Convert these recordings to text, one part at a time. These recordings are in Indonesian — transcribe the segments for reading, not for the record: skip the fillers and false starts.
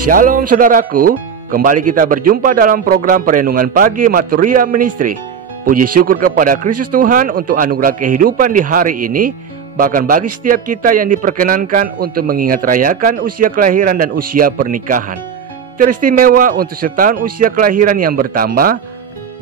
Shalom saudaraku, kembali kita berjumpa dalam program Perenungan Pagi Maturia Ministry. Puji syukur kepada Kristus Tuhan untuk anugerah kehidupan di hari ini, bahkan bagi setiap kita yang diperkenankan untuk mengingat rayakan usia kelahiran dan usia pernikahan. Teristimewa untuk setahun usia kelahiran yang bertambah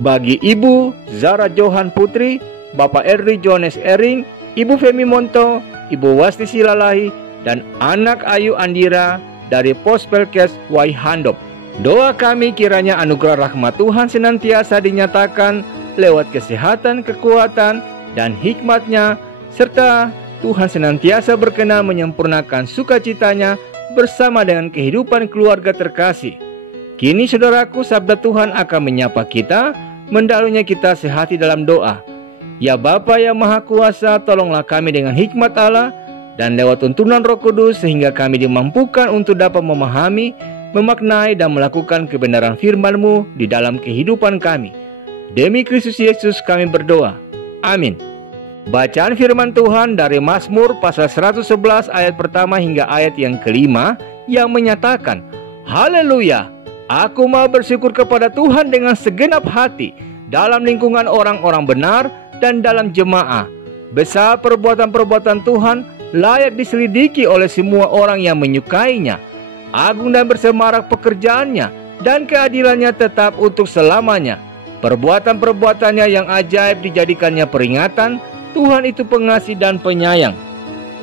bagi Ibu Zara Johan Putri, Bapak Erdi Jones Ering, Ibu Femi Monto, Ibu Wasti Silalahi, dan anak Ayu Andira dari Pospelkes Waihandop. Doa kami kiranya anugerah rahmat Tuhan senantiasa dinyatakan lewat kesehatan, kekuatan, dan hikmat-Nya, serta Tuhan senantiasa berkenan menyempurnakan sukacitanya bersama dengan kehidupan keluarga terkasih. Kini saudaraku, sabda Tuhan akan menyapa kita, mendahulunya kita sehati dalam doa. Ya Bapa yang Maha Kuasa, tolonglah kami dengan hikmat Allah dan lewat tuntunan Roh Kudus sehingga kami dimampukan untuk dapat memahami, memaknai dan melakukan kebenaran firman-Mu di dalam kehidupan kami. Demi Kristus Yesus kami berdoa. Amin. Bacaan firman Tuhan dari Mazmur pasal 111 ayat pertama hingga ayat yang kelima yang menyatakan, Haleluya, aku mau bersyukur kepada Tuhan dengan segenap hati dalam lingkungan orang-orang benar dan dalam jemaah. Besar perbuatan-perbuatan Tuhan, layak diselidiki oleh semua orang yang menyukainya. Agung dan bersemarak pekerjaannya, dan keadilannya tetap untuk selamanya. Perbuatan-perbuatannya yang ajaib dijadikannya peringatan. Tuhan itu pengasih dan penyayang.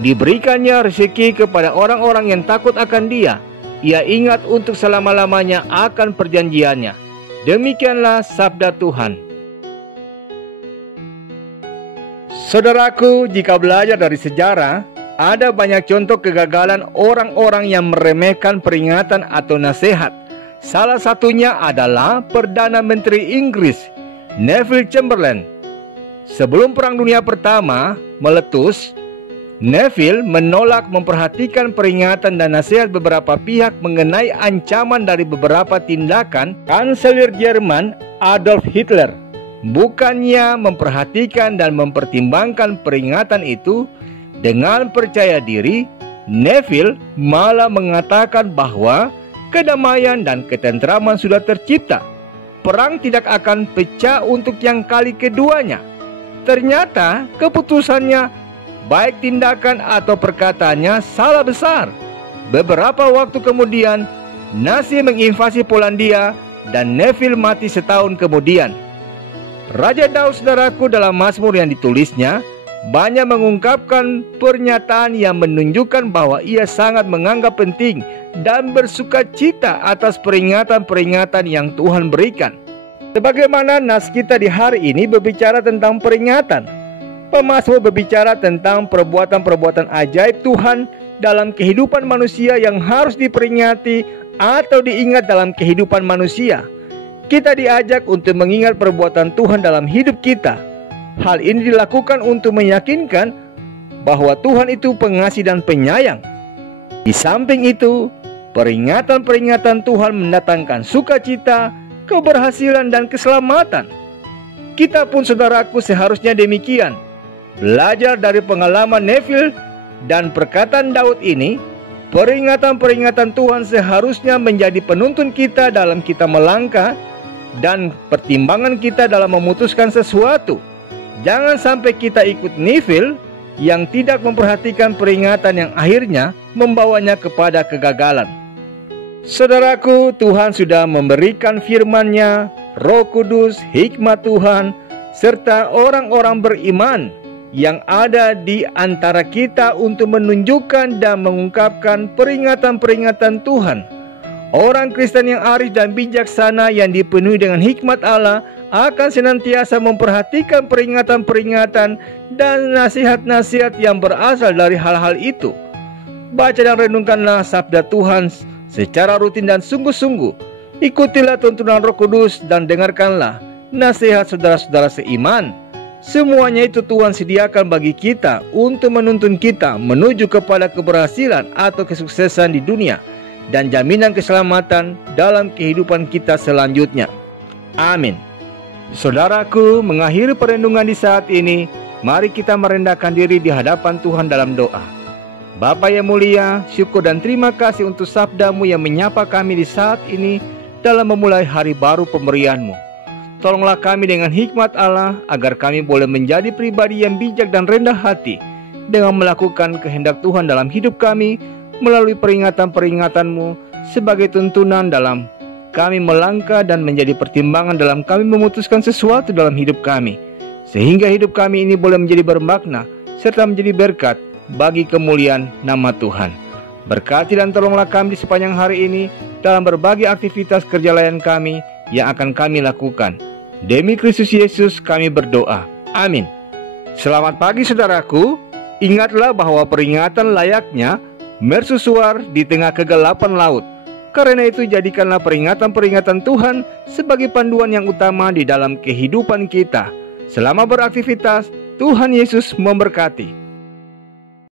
Diberikannya rezeki kepada orang-orang yang takut akan Dia. Ia ingat untuk selama-lamanya akan perjanjiannya. Demikianlah sabda Tuhan. Saudaraku, jika belajar dari sejarah, ada banyak contoh kegagalan orang-orang yang meremehkan peringatan atau nasihat. Salah satunya adalah Perdana Menteri Inggris, Neville Chamberlain. Sebelum Perang Dunia Pertama meletus, Neville menolak memperhatikan peringatan dan nasihat beberapa pihak mengenai ancaman dari beberapa tindakan Kanselir Jerman Adolf Hitler. Bukannya memperhatikan dan mempertimbangkan peringatan itu, dengan percaya diri, Neville malah mengatakan bahwa kedamaian dan ketentraman sudah tercipta. Perang tidak akan pecah untuk yang kali keduanya. Ternyata keputusannya, baik tindakan atau perkataannya, salah besar. Beberapa waktu kemudian, Nazi menginvasi Polandia dan Neville mati setahun kemudian. Raja Daud, saudaraku, dalam Mazmur yang ditulisnya, banyak mengungkapkan pernyataan yang menunjukkan bahwa ia sangat menganggap penting dan bersuka cita atas peringatan-peringatan yang Tuhan berikan. Sebagaimana nas kita di hari ini berbicara tentang peringatan, pemazmur berbicara tentang perbuatan-perbuatan ajaib Tuhan dalam kehidupan manusia yang harus diperingati atau diingat dalam kehidupan manusia. Kita diajak untuk mengingat perbuatan Tuhan dalam hidup kita. Hal ini dilakukan untuk meyakinkan bahwa Tuhan itu pengasih dan penyayang. Di samping itu, peringatan-peringatan Tuhan mendatangkan sukacita, keberhasilan, dan keselamatan. Kita pun, saudaraku, seharusnya demikian. Belajar dari pengalaman Neville dan perkataan Daud ini, peringatan-peringatan Tuhan seharusnya menjadi penuntun kita dalam kita melangkah dan pertimbangan kita dalam memutuskan sesuatu. Jangan sampai kita ikut Neville yang tidak memperhatikan peringatan yang akhirnya membawanya kepada kegagalan. Saudaraku, Tuhan sudah memberikan firman-Nya, Roh Kudus, hikmat Tuhan, serta orang-orang beriman yang ada di antara kita untuk menunjukkan dan mengungkapkan peringatan-peringatan Tuhan. Orang Kristen yang arif dan bijaksana yang dipenuhi dengan hikmat Allah akan senantiasa memperhatikan peringatan-peringatan dan nasihat-nasihat yang berasal dari hal-hal itu. Baca dan renungkanlah sabda Tuhan secara rutin dan sungguh-sungguh. Ikutilah tuntunan Roh Kudus dan dengarkanlah nasihat saudara-saudara seiman. Semuanya itu Tuhan sediakan bagi kita untuk menuntun kita menuju kepada keberhasilan atau kesuksesan di dunia dan jaminan keselamatan dalam kehidupan kita selanjutnya. Amin. Saudaraku, mengakhiri perenungan di saat ini, mari kita merendahkan diri di hadapan Tuhan dalam doa. Bapa yang mulia, syukur dan terima kasih untuk sabda-Mu yang menyapa kami di saat ini dalam memulai hari baru pemberian-Mu. Tolonglah kami dengan hikmat Allah agar kami boleh menjadi pribadi yang bijak dan rendah hati dengan melakukan kehendak Tuhan dalam hidup kami melalui peringatan-peringatan-Mu sebagai tuntunan dalam kami melangkah dan menjadi pertimbangan dalam kami memutuskan sesuatu dalam hidup kami, sehingga hidup kami ini boleh menjadi bermakna serta menjadi berkat bagi kemuliaan nama Tuhan. Berkati dan tolonglah kami di sepanjang hari ini dalam berbagai aktivitas kerja layan kami yang akan kami lakukan. Demi Kristus Yesus kami berdoa. Amin. Selamat pagi saudaraku. Ingatlah bahwa peringatan layaknya mercusuar di tengah kegelapan laut. Karena itu jadikanlah peringatan-peringatan Tuhan sebagai panduan yang utama di dalam kehidupan kita. Selama beraktivitas, Tuhan Yesus memberkati.